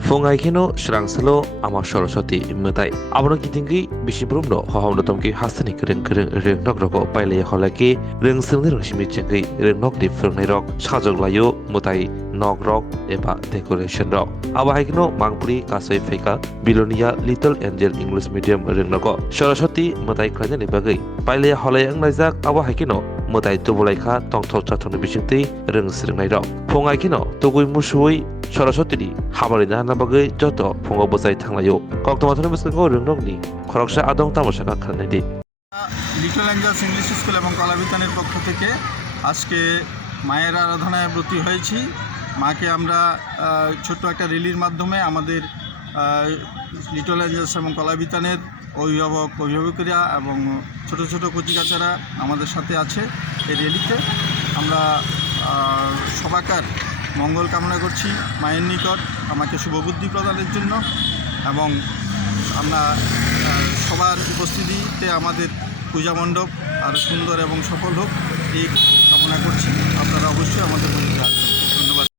Fungaikino Shrangsalo Ama Sorosoti Mutai. Abano Kitingi Bishimbrumno, Hohamdotomki Hasanik Ring Nogroko, Pile Holaki, Ring Silver Shimichangi, Ring Nok di Fernirok, Shazoglayo, Mutai, Nogrok, Epa Decoration Rock. Abahikino Mangpuri Kasai Feka, Bilonia Little Angel English Medium Ring Noko. Sorosoti Mutai Krajan Ibagi. Pile Holayang Nazak Abahikino. Mutai Tubulaika, Tongtok Chatoni Bishingti, Ring Sringairo. Fungaikino, Tugui Mushui, Sorosoti, Hamarina Nabagai, Joto, Fungo Bozai Tanglayo, Koktomatoni Musko Ringnogni, Koroksa Adong Tamashaka Kanadi. Little Angeles English school এবং কলাবিতানের পক্ষ থেকে আজকে মায়ের আরাধনায় ব্রতী হয়েছি। মাকে আমরা ছোট্ট একটা র্যালির মাধ্যমে আমাদের লিটল অ্যাঞ্জেলস এবং কলাবিতানের অভিভাবকেরা এবং ছোট ছোট কচিকাচারা আমাদের সাথে আছে। এই র্যালিতে আমরা সবাকার মঙ্গল কামনা করছি মায়ের নিকট আমাকে শুভবুদ্ধি প্রদানের জন্য, এবং আমরা সবার উপস্থিতিতে আমাদের পূজা মণ্ডপ আরও সুন্দর এবং সফল হোক এই কামনা করছি। আপনারা অবশ্যই আমাদের মধ্যে আসবেন।